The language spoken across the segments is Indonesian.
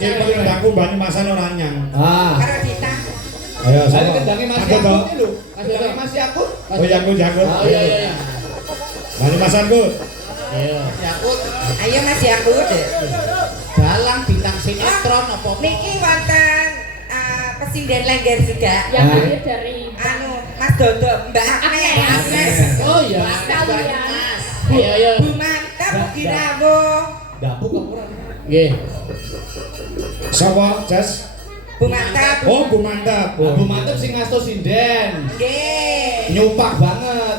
Aku banyu masan ora nyang. Karo Dita. Ayo, saya kendangi Mas Yakut lho. Kendangi Mas Yakut. Oh, Yakut. Oh iya. Banyu masan, Bu. Iya. Yakut. Ayo Mas Yakut. Dalang bintang sinetron apa? Niki wonten Pesinden Lengger juga. Yang hadir dari Mas Dodo, Mbak Agnes. Oh iya. Mas. Ayo. Bu Mantap, Bu Girawo. Dapu kapuran. Nggih. Sapa, Jas? Bu Mantap. Oh, Bu Mantap. Bu Mantap sing ngasto sinden. Nggih. Nyupak banget.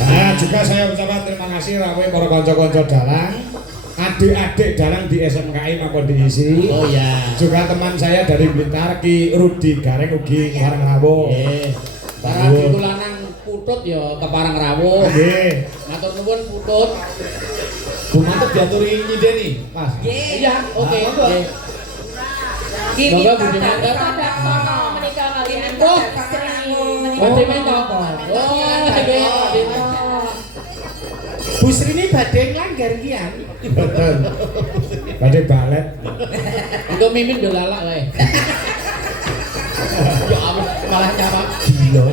Nah, juga saya ucapkan terima kasih rawe para kanca-kanca dalang, adik-adik dalang di SMKI maupun diisi. Oh iya. Juga teman saya dari Blitar Ki Rudi Gareng ugi Parang Rawuh. Nggih. Para pitulanang putut ya ke Parang Rawuh. Nggih. Matur nuwun putut. Bu Mantap diaturi nyindeni, Mas. Nggih. Iya, oke. Nggih. Semoga Bu Mantap Sono menikah kalian. Oh, Badhe mentok. Oh, badhe. Bu Sri ini badhe nglanggar kian. Betul. Badhe balet. Engko mimin do lalak kae. Ya ampun, malah nyapa. Gila.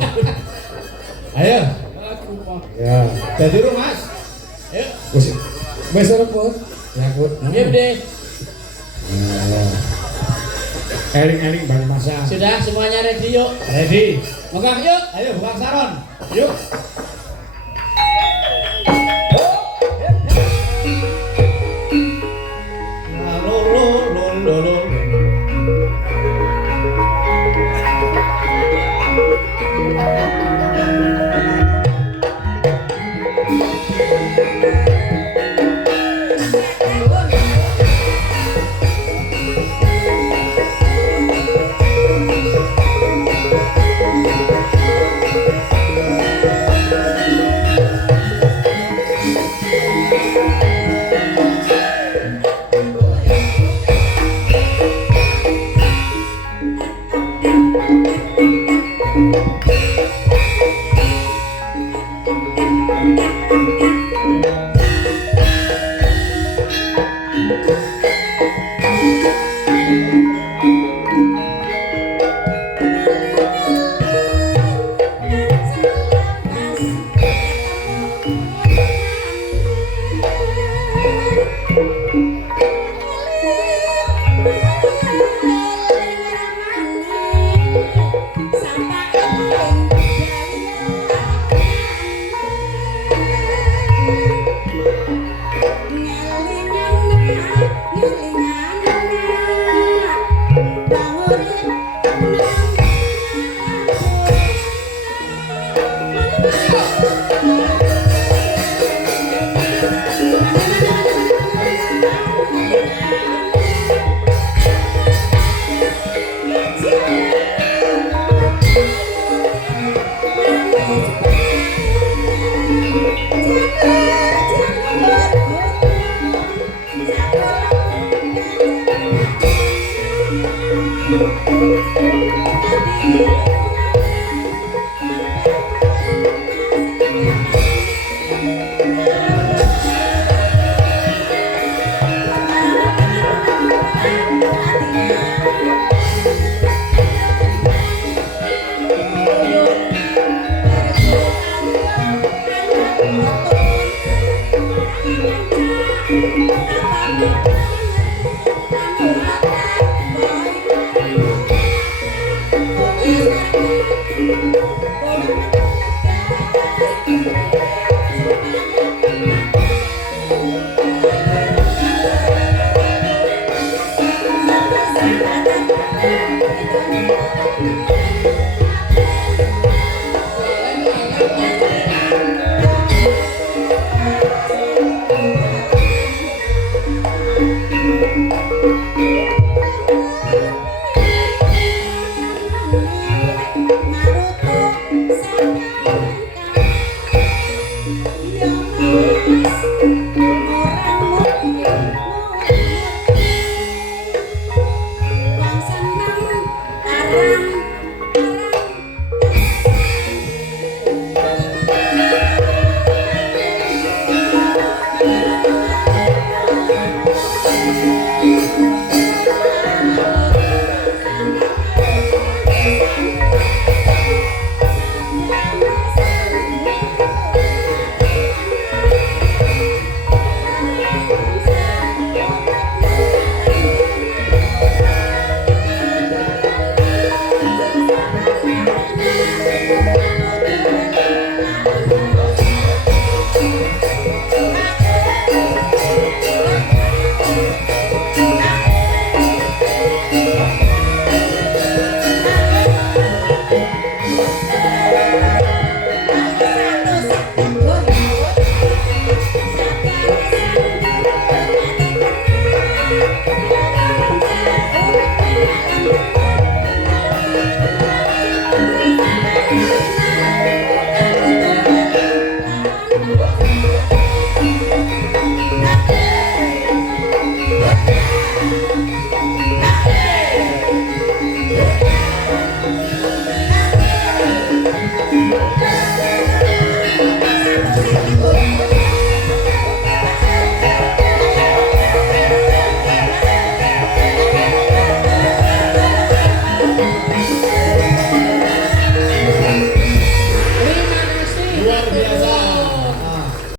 Ayo. Ya. Dadi ru, Mas. Ayo. Wis ora, Bu. Yakut. Nggih, Bde. Eling-eling Bang Masa. Sudah semuanya ready yuk. Ready. Megang yuk. Ayo bukan saron. Yuk. Thank you.